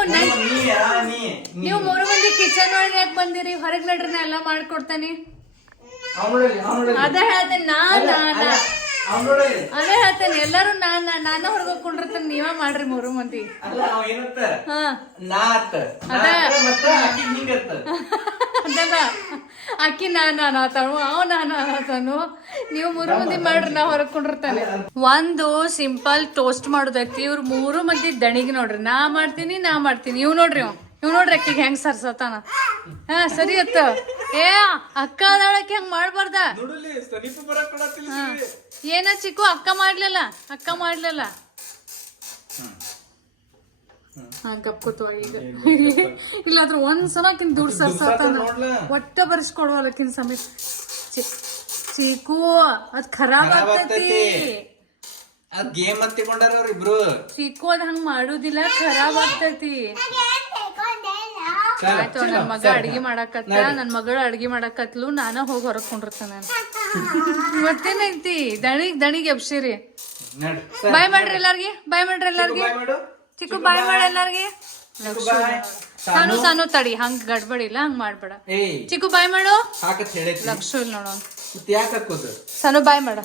ನೀವು ಮೂರು ಮಂದಿ ಕಿಚನ್ ಒಳಗೆ ಯಾಕೆ ಬಂದಿರಿ? ಹೊರಗೆ ನಡ್ರಿ ನಾ ಎಲ್ಲ ಮಾಡ್ಕೊಡ್ತೇನೆ. ಅದ ಹೇಳ್ತೇನೆ ನಾನು ನಾ. ಅದೇ ಹೇಳ್ತೇನೆ ಎಲ್ಲರೂ ನಾನ್ ನಾನ ಹೊರಗೆ ಹೋಗ್ಕೊಂಡಿರ್ತೇನೆ ನೀವ ಮಾಡ್ರಿ ಮೂರು ಮಂದಿ. ಅದಲ್ಲ. ಅಕ್ಕಿ ನಾನು ಅನಾತಾನು ಅವ ನಾನು ಅನಾತಾನು ನೀವು ಮೂರು ಮಂದಿ ಮಾಡ್ರಿ ನಾ ಹೊರಕೊಂಡಿರ್ತಾನೆ ಒಂದು ಸಿಂಪಲ್ ಟೋಸ್ಟ್ ಮಾಡೋದೈತಿ ಇವ್ರು ಮೂರು ಮಂದಿ ದಣಿಗೆ ನೋಡ್ರಿ. ನಾ ಮಾಡ್ತೀನಿ ನಾ ಮಾಡ್ತೀನಿ. ಇವ್ ನೋಡ್ರಿ ಇವ್ ಇವ್ ನೋಡ್ರಿ ಅಕ್ಕಿಗೆ ಹೆಂಗ್ ಸರ್ಸತಾನ? ಹಾ ಸರಿ ಅತ್ತ. ಏ ಅಕ್ಕ ಅದಾಳಕ್ಕೆ ಹೆಂಗ್ ಮಾಡ್ಬಾರ್ದ? ಸಮೀಪ. ಏನ ಚಿಕ್ಕು ಅಕ್ಕ ಮಾಡ್ಲಿಲ್ಲ. ಅಕ್ಕ ಮಾಡ್ಲಿಲ್ಲ. ಹಾ ಗಪ್ ಕೂತ್ವ ಈಗ. ಇಲ್ಲಾದ್ರ ಒಂದ್ ಸಲಕಿನ್ ದುಡ್ಡು ಸರ್ಸಾತಾನ. ನೋಡ್ಲಾ? ಒಟ್ಟ ಬರ್ಸ್ಕೊಡ್ವಲ್ಲಕಿನ್ ಸಮೀಪ. ಚಿ- ಚೀಕು ಅದ್ ಖರಾಬ್ ಆಗ್ತೈತಿ. ಅದ್ ಗೇಮ್ ಅಂತ ತಿಳ್ಕೊಂಡಾರ ಅವ್ರಿಬ್ರು. ಚೀಕು ಅದ್ ಹಂಗ್ ಮಾಡುದಿಲ್ಲ ಖರಾಬ್ ಆಗ್ತೈತಿ. ಆಯ್ತು ನನ್ನ ನನ್ ಮಗ. ಅಡ್ಗಿ ಮಾಡಾಕತ್ತ. ನನ್ ಮಗಳು ಅಡ್ಗಿ ಮಾಡಾಕತ್ಲು ನಾನ ಹೋಗಿ ಹೊರಗ್ ಕುಂಡಿರ್ತಾನ ಮತ್ತೇನೈತಿ ದಣಿಗ್ ದಣಿಗ್ ಎಬ್ಸಿರಿ. ಬಾಯ್ ಮಾಡ್ರಿ ಎಲ್ಲಾರ್ಗಿ ಬಾಯ್ ಮಾಡ್ರಿ ಎಲ್ಲಾರ್ಗಿ. ಚಿಕ್ಕು ಬಾಯ್ ಮಾಡ ಎಲ್ಲಾರ್ಗಿ. ಸಾನು. ಸಾನು ತಡಿ ಹಂಗ್ ಗಡ್ಬಡಿ ಇಲ್ಲ ಹಂಗ್ ಮಾಡ್ಬೇಡ. ಚಿಕ್ಕು ಬಾಯ್ ಮಾಡು. ಲಕ್ಷ ಇಲ್ಲ ಹಾಕೋದು? ಸಾನು ಬಾಯ್ ಮಾಡ.